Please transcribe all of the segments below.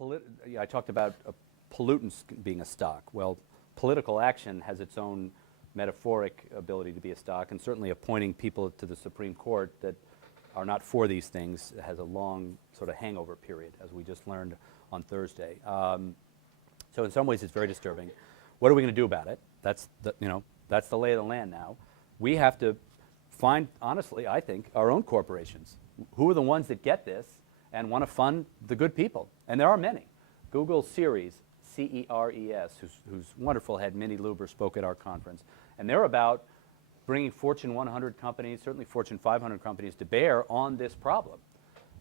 I talked about pollutants being a stock. Well, political action has its own metaphoric ability to be a stock, and certainly appointing people to the Supreme Court that are not for these things has a long sort of hangover period, as we just learned on Thursday. So in some ways it's very disturbing. What are we going to do about it? That's the lay of the land now. We have to find, honestly, I think, our own corporations. Who are the ones that get this and want to fund the good people? And there are many. Google Ceres, C-E-R-E-S, whose wonderful head, Minnie Luber, spoke at our conference. And they're about bringing Fortune 100 companies, certainly Fortune 500 companies, to bear on this problem.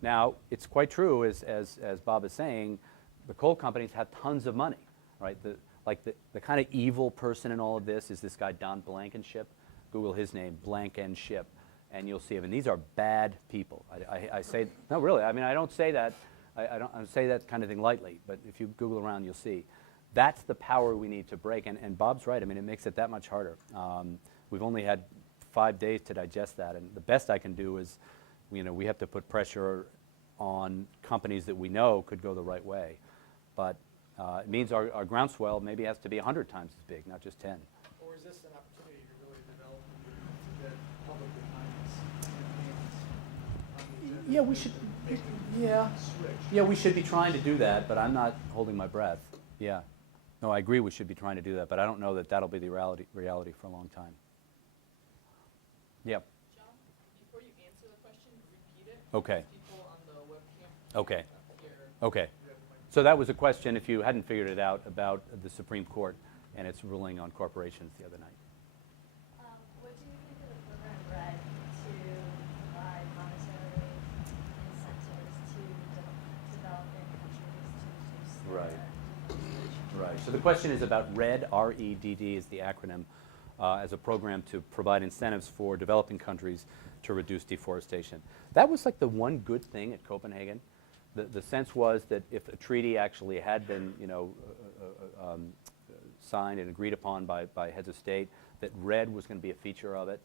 Now, it's quite true, as Bob is saying, the coal companies have tons of money, right? The kind of evil person in all of this is this guy, Don Blankenship. Google his name, Blankenship, and you'll see him. And these are bad people. I say, no, really, I mean, I don't say that, I don't say that kind of thing lightly, but if you Google around, you'll see. That's the power we need to break, and Bob's right. I mean, it makes it that much harder. We've only had 5 days to digest that, and the best I can do is, we have to put pressure on companies that we know could go the right way. But it means our groundswell maybe has to be 100 times as big, not just 10. Or is this an opportunity to really develop to get public behind this? Yeah, we should. Yeah, we should be trying to do that, but I'm not holding my breath. Yeah. No, I agree we should be trying to do that, but I don't know that that'll be the reality for a long time. Yeah. John, before you answer the question, repeat it. Okay. People on the webcam. Okay. Okay. So that was a question, if you hadn't figured it out, about the Supreme Court and its ruling on corporations the other night. What do you think of the program RED to provide monetary incentives to developing countries to reduce Right. So the question is about RED, R-E-D-D is the acronym, as a program to provide incentives for developing countries to reduce deforestation. That was like the one good thing at Copenhagen. The sense was that if a treaty actually had been, signed and agreed upon by heads of state, that RED was going to be a feature of it.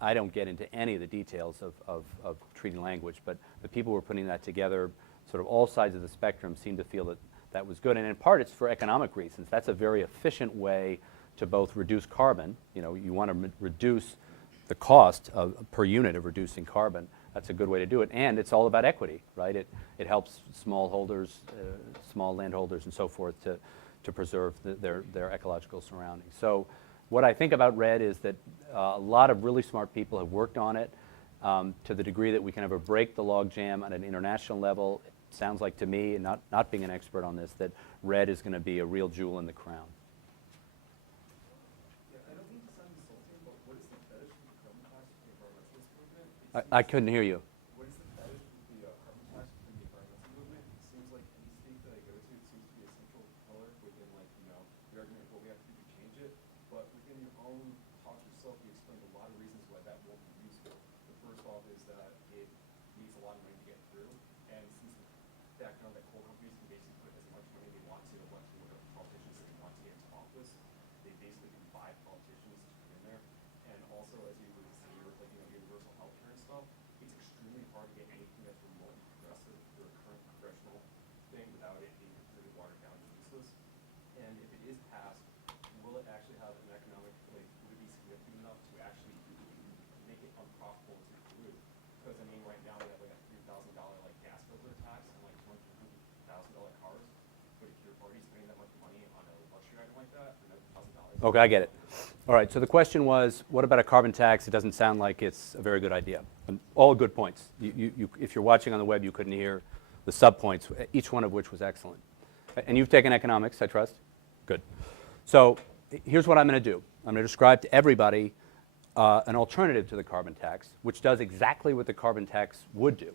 I don't get into any of the details of treaty language, but the people who were putting that together, sort of all sides of the spectrum, seemed to feel that that was good. And in part, it's for economic reasons. That's a very efficient way to both reduce carbon. You want to reduce the cost per unit of reducing carbon. That's a good way to do it. And it's all about equity, right? It helps smallholders, small landholders and so forth to preserve their ecological surroundings. So what I think about RED is that a lot of really smart people have worked on it to the degree that we can ever break the logjam at an international level. It sounds like to me, and not being an expert on this, that RED is going to be a real jewel in the crown. Yeah, I don't mean to sound insulting, but what is the fetish with the carbon tax for the environmentalist movement? I couldn't hear you. What is the fetish with the carbon tax within the environmental movement? It seems like any state that I go to, it seems to be a central pillar within, the argument of what we have to do to change it. But within your own talk yourself, you explained a lot of reasons why that won't be useful. The first off is that it needs a lot of money to get through. And since the background that coal companies can basically put as much money they want to elect whatever politicians they want to get into office, they basically can buy politicians to put in there. And also, as you were saying, universal health care and stuff, it's extremely hard to get anything that's remotely progressive through a current congressional thing without it being completely watered down and useless. And if it is passed, will it actually have an economic, would it be significant enough to actually make it unprofitable to pollute? Because right now we have a $3,000 gas filter tax on $250,000 cars. But if your party's spending that much money on a luxury item like that, $1,000. Okay, I get it. All right, so the question was, what about a carbon tax? It doesn't sound like it's a very good idea. And all good points. If you're watching on the web, you couldn't hear the sub-points, each one of which was excellent. And you've taken economics, I trust? Good. So here's what I'm going to do. I'm going to describe to everybody an alternative to the carbon tax, which does exactly what the carbon tax would do.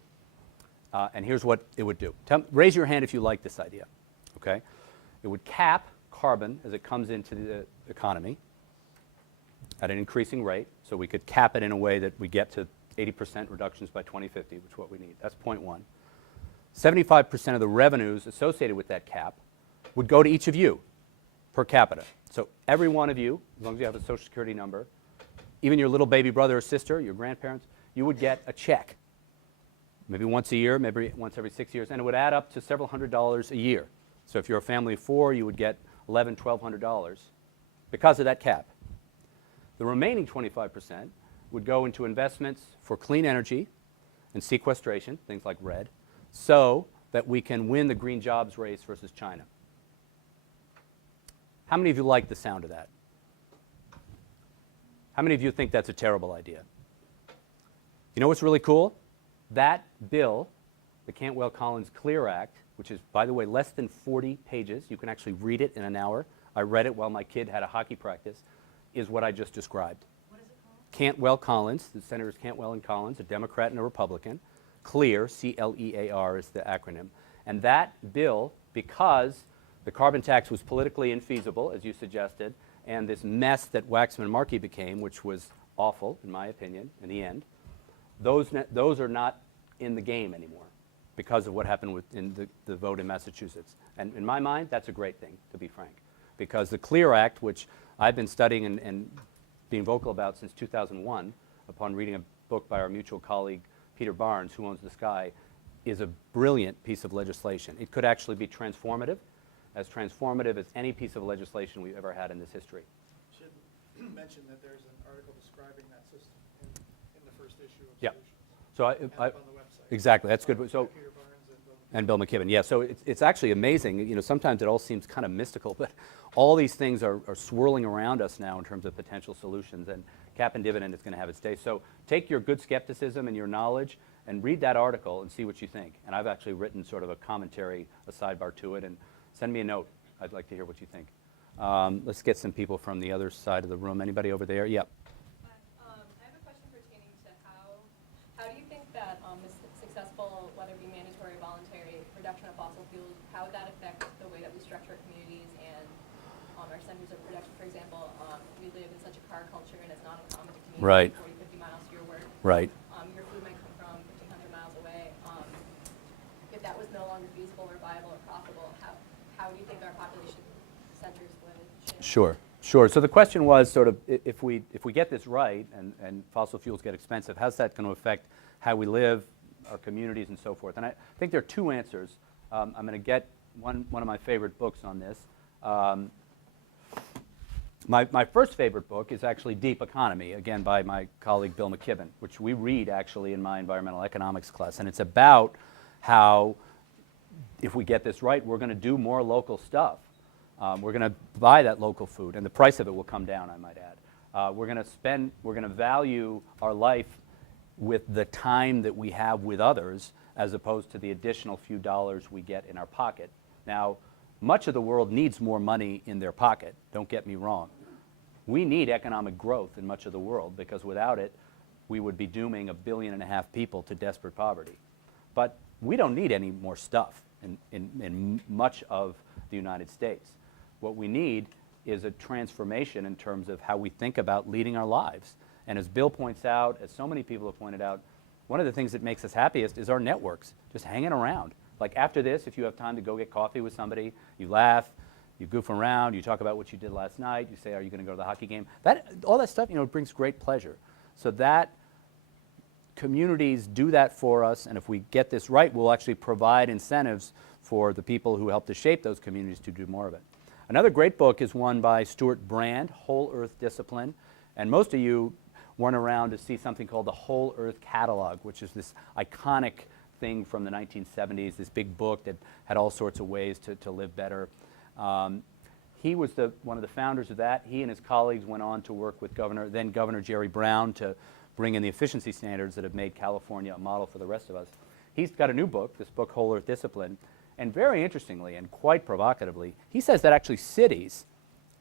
And here's what it would do. Raise your hand if you like this idea. Okay? It would cap carbon as it comes into the economy at an increasing rate. So we could cap it in a way that we get to 80% reductions by 2050, which is what we need. That's point one. 75% of the revenues associated with that cap would go to each of you per capita. So every one of you, as long as you have a Social Security number, even your little baby brother or sister, your grandparents, you would get a check maybe once a year, maybe once every 6 years, and it would add up to several $100s a year. So if you're a family of 4, you would get $1,100, $1,200 because of that cap. The remaining 25% would go into investments for clean energy and sequestration, things like RED, so that we can win the green jobs race versus China. How many of you like the sound of that? How many of you think that's a terrible idea? You know what's really cool? That bill, the Cantwell-Collins Clear Act, which is, by the way, less than 40 pages, you can actually read it in an hour. I read it while my kid had a hockey practice, is what I just described. What is it called? Cantwell-Collins, the Senators Cantwell and Collins, a Democrat and a Republican. CLEAR, C-L-E-A-R is the acronym. And that bill, because the carbon tax was politically infeasible, as you suggested, and this mess that Waxman-Markey became, which was awful, in my opinion, in the end, those are not in the game anymore because of what happened in the vote in Massachusetts. And in my mind, that's a great thing, to be frank, because the CLEAR Act, which I've been studying and being vocal about since 2001, upon reading a book by our mutual colleague, Peter Barnes, Who Owns the Sky, is a brilliant piece of legislation. It could actually be transformative as any piece of legislation we've ever had in this history. Should mention that there's an article describing that system in the first issue of Yeah. Solutions. So And up on the website. exactly, that's good. So, Peter Barnes and Bill. and Bill McKibben, yeah. So it's actually amazing. You know, sometimes it all seems kind of mystical, but all these things are swirling around us now in terms of potential solutions, and cap and dividend is going to have its day. So take your good skepticism and your knowledge and read that article and see what you think. And I've actually written sort of a commentary, a sidebar to it, and send me a note. I'd like to hear what you think. Let's get some people from the other side of the room. Anybody over there? Yep. I have a question pertaining to how do you think that this successful, whether it be mandatory or voluntary reduction of fossil fuels, how would that affect the way that we structure our communities and our centers of production? For example, we live in such a car culture and it's not uncommon to commute Right. 40, 50 miles to your work. Right. Your food might come from 1,500 miles away. If that was no longer feasible or viable or profitable, how do you think our population centers would shift? Sure, sure. So the question was sort of if we get this right and fossil fuels get expensive, how's that going to affect how we live, our communities, and so forth? And I think there are two answers. I'm going to get one of my favorite books on this. My first favorite book is actually Deep Economy, again by my colleague Bill McKibben, which we read actually in my environmental economics class. And it's about how, if we get this right, we're going to do more local stuff. We're going to buy that local food, and the price of it will come down, I might add. We're going to value our life with the time that we have with others, as opposed to the additional few dollars we get in our pocket. Now, much of the world needs more money in their pocket, don't get me wrong. We need economic growth in much of the world, because without it, we would be dooming 1.5 billion people to desperate poverty. But we don't need any more stuff in much of the United States. What we need is a transformation in terms of how we think about leading our lives. And as Bill points out, as so many people have pointed out, one of the things that makes us happiest is our networks, just hanging around. Like after this, if you have time to go get coffee with somebody, you laugh, you goof around, you talk about what you did last night, you say, are you going to go to the hockey game? All that stuff, brings great pleasure. So that communities do that for us, and if we get this right, we'll actually provide incentives for the people who help to shape those communities to do more of it. Another great book is one by Stuart Brand, Whole Earth Discipline, and most of you weren't around to see something called the Whole Earth Catalog, which is this iconic thing from the 1970s, this big book that had all sorts of ways to live better. He was one of the founders of that. He and his colleagues went on to work with then Governor Jerry Brown to bring in the efficiency standards that have made California a model for the rest of us. He's got a new book, this book, Whole Earth Discipline, and very interestingly and quite provocatively, he says that actually cities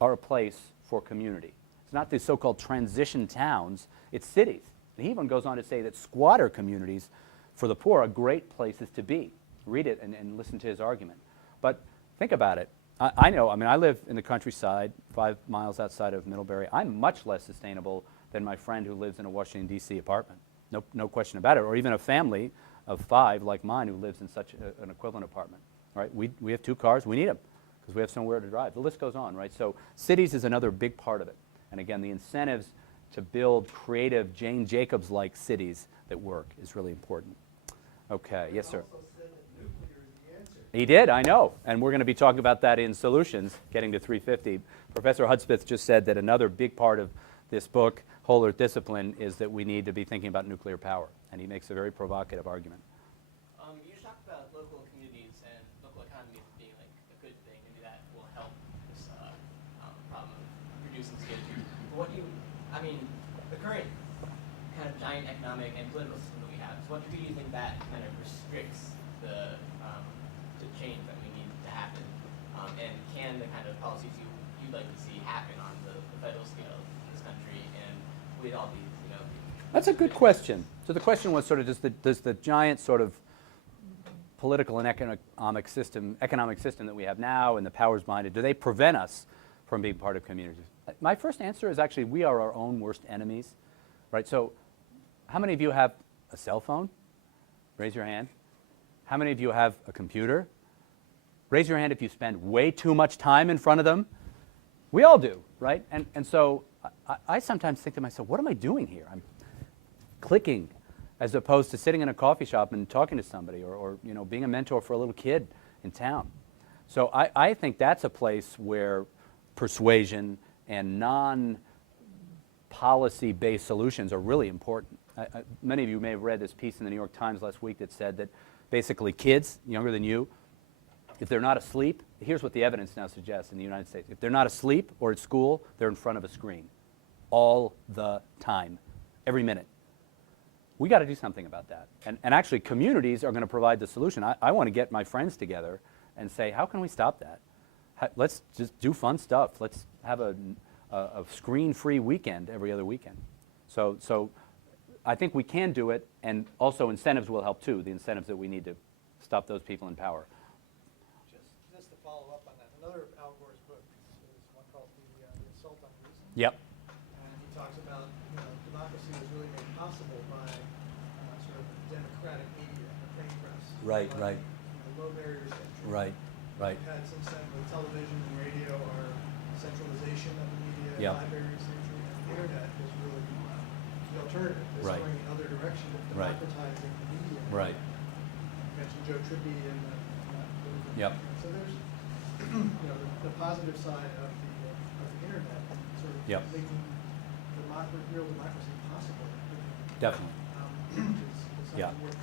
are a place for community. It's not these so-called transition towns, it's cities. And he even goes on to say that squatter communities for the poor are great places to be. Read it and listen to his argument. But think about it. I live in the countryside, 5 miles outside of Middlebury. I'm much less sustainable than my friend who lives in a Washington, D.C. apartment. No question about it. Or even a family of 5 like mine who lives in such an equivalent apartment. Right? We have 2 cars. We need them because we have somewhere to drive. The list goes on, right? So cities is another big part of it. And again, the incentives to build creative Jane Jacobs-like cities that work is really important. Okay, yes, sir. Also said that nuclear is the answer. He did, I know. And we're going to be talking about that in Solutions, getting to 350. Professor Hudspeth just said that another big part of this book, Whole Earth Discipline, is that we need to be thinking about nuclear power. And he makes a very provocative argument. You talked about local communities and local economies being like a good thing. Maybe that will help this problem of producing CO2. What do you, I mean, the current kind of giant economic and political system that we have, to what degree do you think that kind of restricts the change that we need to happen? And can the kind of policies you'd like to see happen on the federal scale in this country and with all these, you know? That's a good question. So the question was sort of, does the giant sort of political and economic system that we have now and the powers behind it, do they prevent us from being part of communities? My first answer is actually we are our own worst enemies, right? So how many of you have a cell phone? Raise your hand. How many of you have a computer? Raise your hand if you spend way too much time in front of them. We all do, right? And so I sometimes think to myself, what am I doing here? I'm clicking as opposed to sitting in a coffee shop and talking to somebody or you know, being a mentor for a little kid in town. So I think that's a place where persuasion and non-policy-based solutions are really important. Many of you may have read this piece in the New York Times last week that said that basically kids younger than you, if they're not asleep, here's what the evidence now suggests in the United States. If they're not asleep or at school, they're in front of a screen all the time, every minute. We got to do something about that. And actually, communities are going to provide the solution. I want to get my friends together and say, how can we stop that? Let's just do fun stuff. Let's have a screen-free weekend every other weekend. So I think we can do it, and also incentives will help too, the incentives that we need to stop those people in power. Just to follow up on that, another of Al Gore's books is one called The Assault on Reason. Yep. And he talks about, you know, democracy was really made possible by sort of democratic media, the free press. Right, Like, right. You know, low barriers to entry. Right, right. We've had since then with television and radio our centralization of the media, Yeah. high barriers to entry, and the internet is really the alternative. It's Right. going in another direction of Right. democratizing the media. Right. You mentioned Joe Tribby and Yep. so there's you know the positive side of the internet and sort of Yep. making real democracy possible. Definitely. Is Yeah. something worth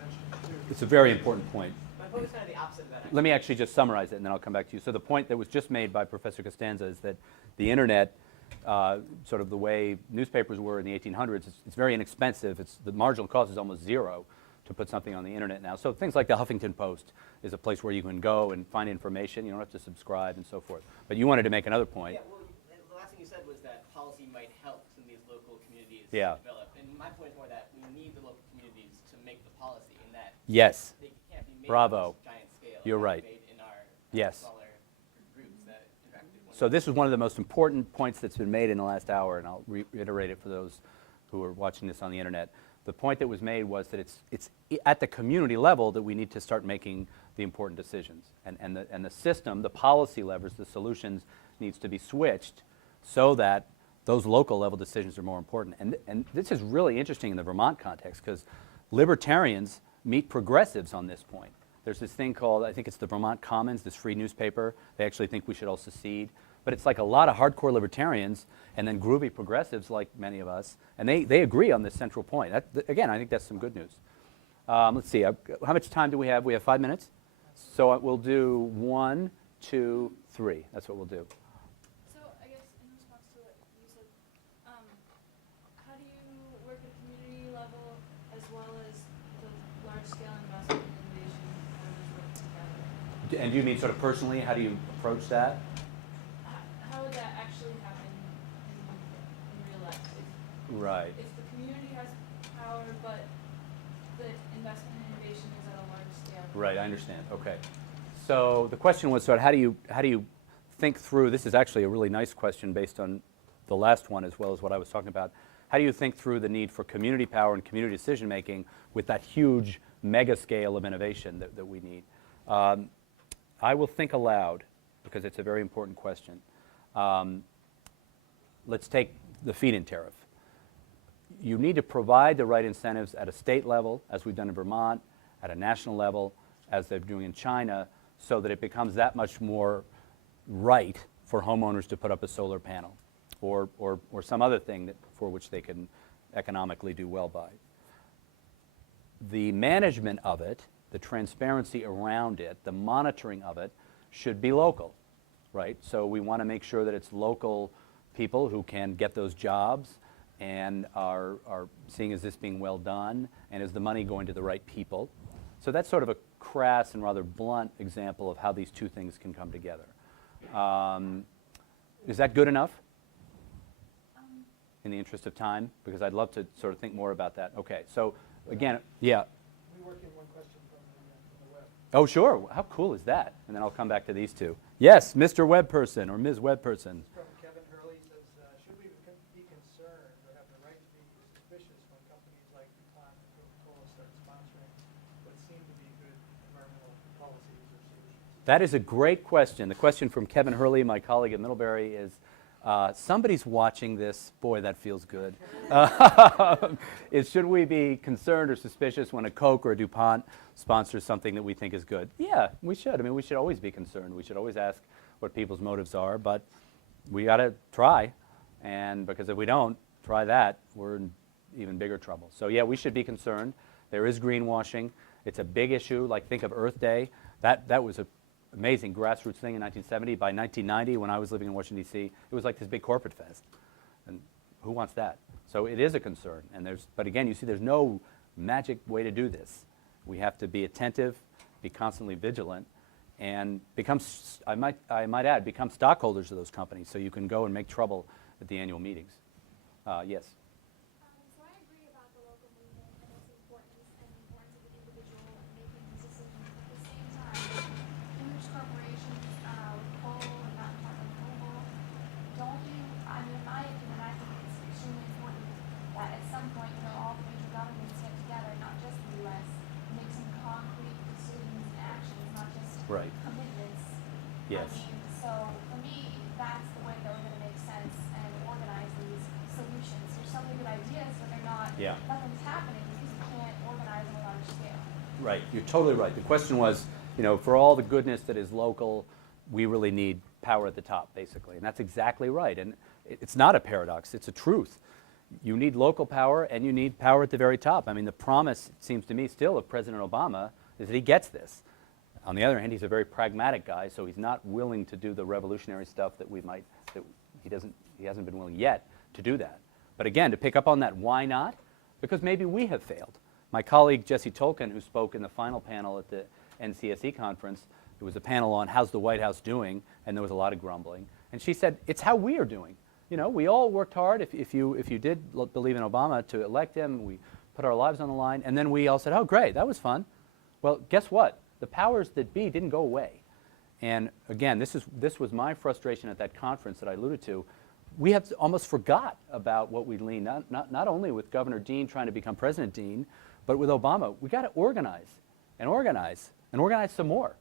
mentioning too. It's a very important point. My vote is kind of the opposite of that. Let me actually just summarize it, and then I'll come back to you. So the point that was just made by Professor Costanza is that the internet, sort of the way newspapers were in the 1800s, it's very inexpensive. The marginal cost is almost zero to put something on the internet now. So things like the Huffington Post is a place where you can go and find information. You don't have to subscribe and so forth. But you wanted to make another point. Yeah, well, the last thing you said was that policy might help some of these local communities Yeah. develop. And my point is more that we need the local communities to make the policy, in that Yes. they can't be made Bravo. on this giant scale. You're They right. can be made in our Yes. smaller groups that interact with one So this is one of the most important points that's been made in the last hour, and I'll reiterate it for those who are watching this on the internet. The point that was made was that it's at the community level that we need to start making the important decisions. And the system, the policy levers, the solutions needs to be switched so that those local level decisions are more important. And this is really interesting in the Vermont context because libertarians meet progressives on this point. There's this thing called, I think it's the Vermont Commons, this free newspaper. They actually think we should all secede. But it's like a lot of hardcore libertarians and then groovy progressives like many of us. And they agree on this central point. Again, I think that's some good news. Let's see, how much time do we have? We have 5 minutes. So we'll do 1, 2, 3. That's what we'll do. So I guess in response to what you said, how do you work at a community level as well as the large-scale investment in innovation how does work together? And do you mean sort of personally, how do you approach that? How would that actually happen in real life? Right. If the community has power, but the investment in innovation is at a large scale. Right, I understand. Okay. So the question was sort of how do you think through, this is actually a really nice question based on the last one as well as what I was talking about. How do you think through the need for community power and community decision making with that huge mega scale of innovation that we need? I will think aloud because it's a very important question. Let's take the feed-in tariff. You need to provide the right incentives at a state level, as we've done in Vermont, at a national level as they're doing in China, so that it becomes that much more right for homeowners to put up a solar panel or some other thing for which they can economically do well by. The management of it, the transparency around it, the monitoring of it should be local, right? So we want to make sure that it's local people who can get those jobs and are seeing, is this being well done, and is the money going to the right people? So that's sort of a crass and rather blunt example of how these two things can come together. Is that good enough? In the interest of time, because I'd love to sort of think more about that. Okay, so again, yeah. We work in one question from the web. Oh, sure. How cool is that? And then I'll come back to these two. Yes, Mr. Web Person or Ms. Web Person. From Kevin Hurley says, should we be concerned or have the right to be suspicious when companies like DuPont and Coca-Cola start sponsoring what seem to be good environmental policies or solutions? That is a great question. The question from Kevin Hurley, my colleague at Middlebury, is somebody's watching this. Boy, that feels good. Is should we be concerned or suspicious when a Coke or a DuPont sponsors something that we think is good? Yeah, we should. I mean, we should always be concerned. We should always ask what people's motives are, but we got to try. And because if we don't try that, we're in even bigger trouble. So yeah, we should be concerned. There is greenwashing. It's a big issue. Like, think of Earth Day. That was an amazing grassroots thing in 1970. By 1990, when I was living in Washington, D.C., it was like this big corporate fest. And who wants that? So it is a concern. But again, you see, there's no magic way to do this. We have to be attentive, be constantly vigilant, and become, I might add, become stockholders of those companies so you can go and make trouble at the annual meetings. Yes? So I agree about the local movement and its importance and the importance of the individual making these decisions. At the same time, huge corporations with coal and not talking global, don't you, I mean, in my opinion, I think it's extremely important that at some point, all the major governments get together, not just the U.S., make some concrete decisions and actions, not just Right. commitments. Yes. I mean, so for me, that's the way that we're going to make sense and organize these solutions. There's so many good ideas, but they're not, Yeah. nothing's happening because you can't organize them on a large scale. Right, you're totally right. The question was, for all the goodness that is local, we really need power at the top, basically. And that's exactly right. And it's not a paradox, it's a truth. You need local power and you need power at the very top. I mean, the promise, it seems to me, still of President Obama is that he gets this. On the other hand, he's a very pragmatic guy, so he's not willing to do the revolutionary stuff that he hasn't been willing yet to do that. But again, to pick up on that, why not? Because maybe we have failed. My colleague Jessie Tolkien, who spoke in the final panel at the NCSE conference, there was a panel on how's the White House doing, and there was a lot of grumbling. And she said, it's how we are doing. We all worked hard, if you did believe in Obama, to elect him. We put our lives on the line, and then we all said, oh, great, that was fun. Well, guess what? The powers that be didn't go away. And again, this was my frustration at that conference that I alluded to. We have almost forgot about what we leaned, not only with Governor Dean trying to become President Dean, but with Obama. We got to organize and organize and organize some more.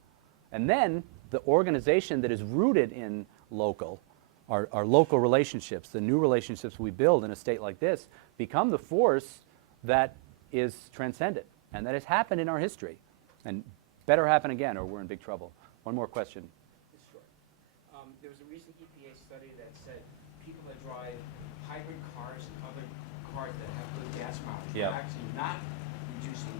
And then the organization that is rooted in local, our local relationships, the new relationships we build in a state like this, become the force that is transcendent. And that has happened in our history. And better happen again, or we're in big trouble. One more question. Sure. There was a recent EPA study that said people that drive hybrid cars and other cars that have good gas mileage Yeah. are actually not reducing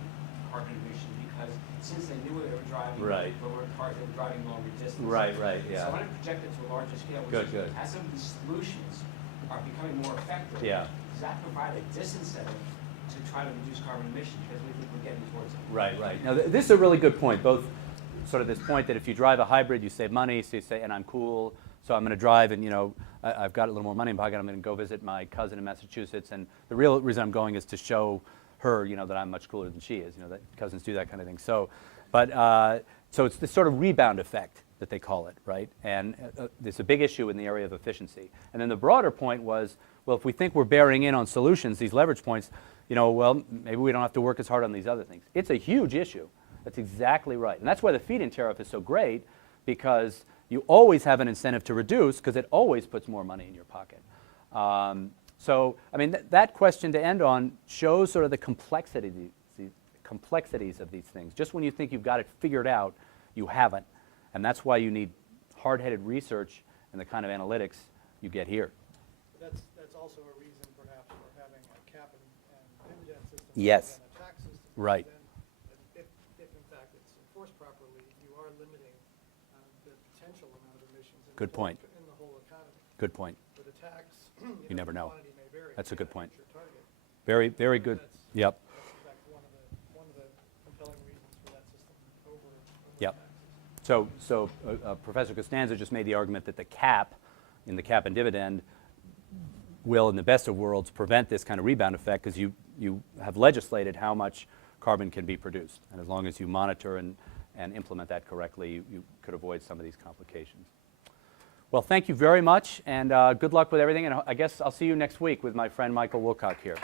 carbon emission because since they knew they were driving Right. lower cars, they were driving longer distances. Right, So yeah. I want to project it to a larger scale, which Good, is good. as some of these solutions are becoming more effective, Yeah. does that provide a disincentive to try to reduce carbon emissions because we think we're getting towards it? Right, right. Now, this is a really good point, both sort of this point that if you drive a hybrid, you save money, so you say, and I'm cool, so I'm going to drive, and I've got a little more money in my pocket, I'm going to go visit my cousin in Massachusetts, and the real reason I'm going is to show her, that I'm much cooler than she is, that cousins do that kind of thing. So, so it's this sort of rebound effect that they call it, right? And it's a big issue in the area of efficiency. And then the broader point was, well, if we think we're bearing in on solutions, these leverage points, well, maybe we don't have to work as hard on these other things. It's a huge issue. That's exactly right. And that's why the feed-in tariff is so great, because you always have an incentive to reduce, because it always puts more money in your pocket. So, I mean, that question to end on shows sort of the complexity complexities of these things. Just when you think you've got it figured out, you haven't. And that's why you need hard-headed research and the kind of analytics you get here. That's also a reason perhaps for having a cap and dividend system Yes. rather than a tax system. Right. Then if in fact it's enforced properly, you are limiting the potential amount of emissions in Good point. in the whole economy. Good point. With a tax, You never the know. quantity may vary. That's a good point. Your target. Very, very good. Yep. That's in fact one of the compelling reasons for that system over Yep. taxes. So Professor Costanza just made the argument that the cap in the cap and dividend will, in the best of worlds, prevent this kind of rebound effect because you have legislated how much carbon can be produced. And as long as you monitor and implement that correctly, you could avoid some of these complications. Well, thank you very much, and good luck with everything. And I guess I'll see you next week with my friend Michael Wilcock here.